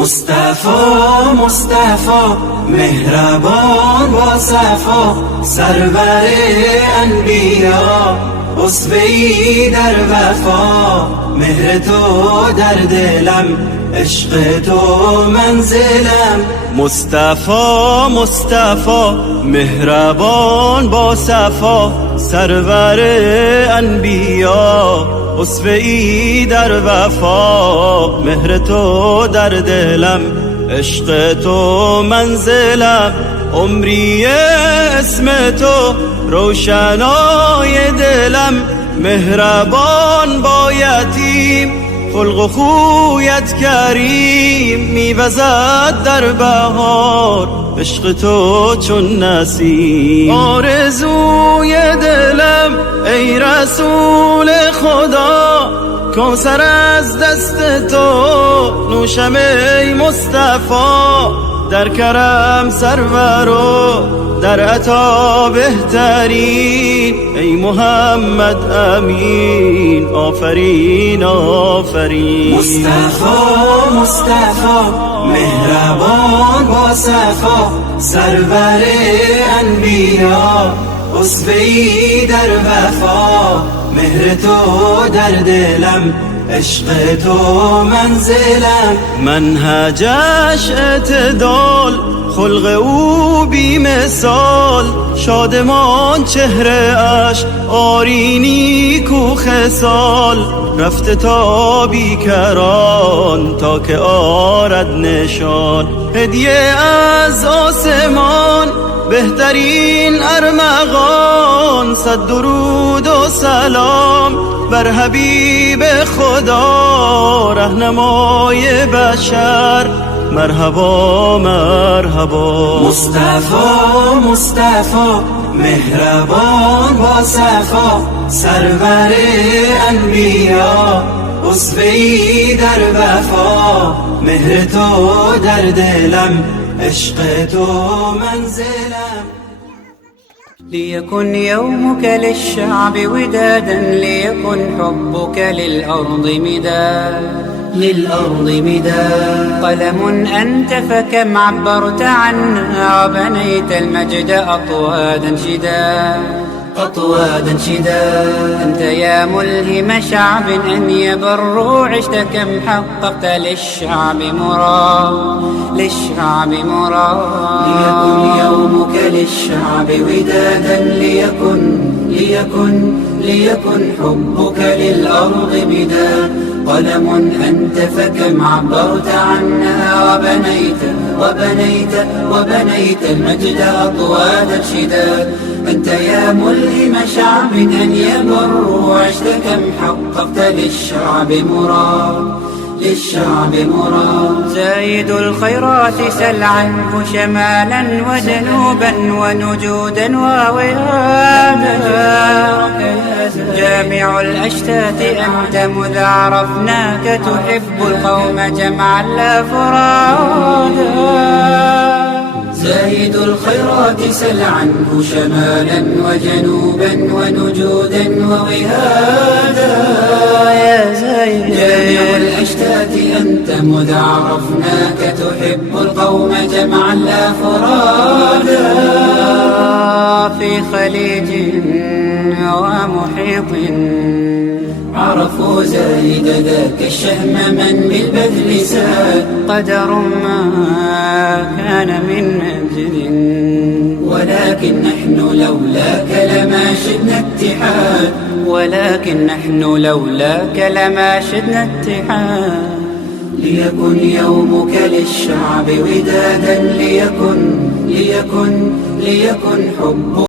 مصطفی مصطفی مهربان با صفا، سرور انبیا اسوه‌ای در وفا. مهر تو در دلم، عشق تو منزلم. مصطفی مصطفی مهربان با صفا، سرور انبیا اسوه‌ای در وفا. مهر تو در دلم، عشق تو منزلم. عمری اسم تو روشنای دلم، مهربان با یتیم خلق و خویت کریم. میوزد در بهار عشق تو چون نسیم. آرزوی دلم ای رسول خدا، کوثر از دست تو نوشم ای مصطفی. در کرم سرور و در عطا بهترین، ای محمد امین آفرین آفرین. مصطفی مصطفی مهربان با صفا، سرور انبیا اسوه‌ای در وفا. مهر تو در دلم، عشق تو منزلم. منهجش اعتدال، خلق او بی مثال. شادمان چهره اش آرینی کو خصال. رفته تا بیکران تا که آرد نشان. هدیه از آسمان بهترین ارمغان. صد درود و سلام بر حبیب خدا، رهنمای بشر. مرحبا مرحبا. مصطفی مصطفی مهربان با صفا، سرور انبیا اسوه‌ای در وفا. مهر تو در دلم، عشق تو منزلم. ليكن يومك للشعب ودادا، ليكن حبك للأرض مداد. قلم أنت فكم عبرت عنا، وبنيت المجد أطوادا شداد. أنت يا ملهم شعب أن يبروا، عشت كم حققت للشعب مراد. ليكن يومك للشعب ودادا، ليكن حبك للأرض مداد. قلم أنت فكم عبرت عنها، وبنيت المجد أطوادا شداد. أنت يا ملهم شعب أن يبروا، عشت كم حققت للشعب مراد. زايد الخيرات سل عنه شمالا وجنوبا ونجودا ووهادا. جامع الأشتات أنت مذ عرفناك، تحب القوم جمعا لا فرادا. زايد الخيرات سل عنه شمالا وجنوبا ونجودا ووهادا. جامع الأشتات أنت مذ عرفناك، تحب القوم جمعا لا فرادا. في خليج ومحيط عرفوا زايد ذاك الشهم من بالبذل ساد. قدر ما كان من أجل، ولكن نحن لولاك لما شدنا اتحاد. ليكن يومك للشعب ودادا، ليكن حب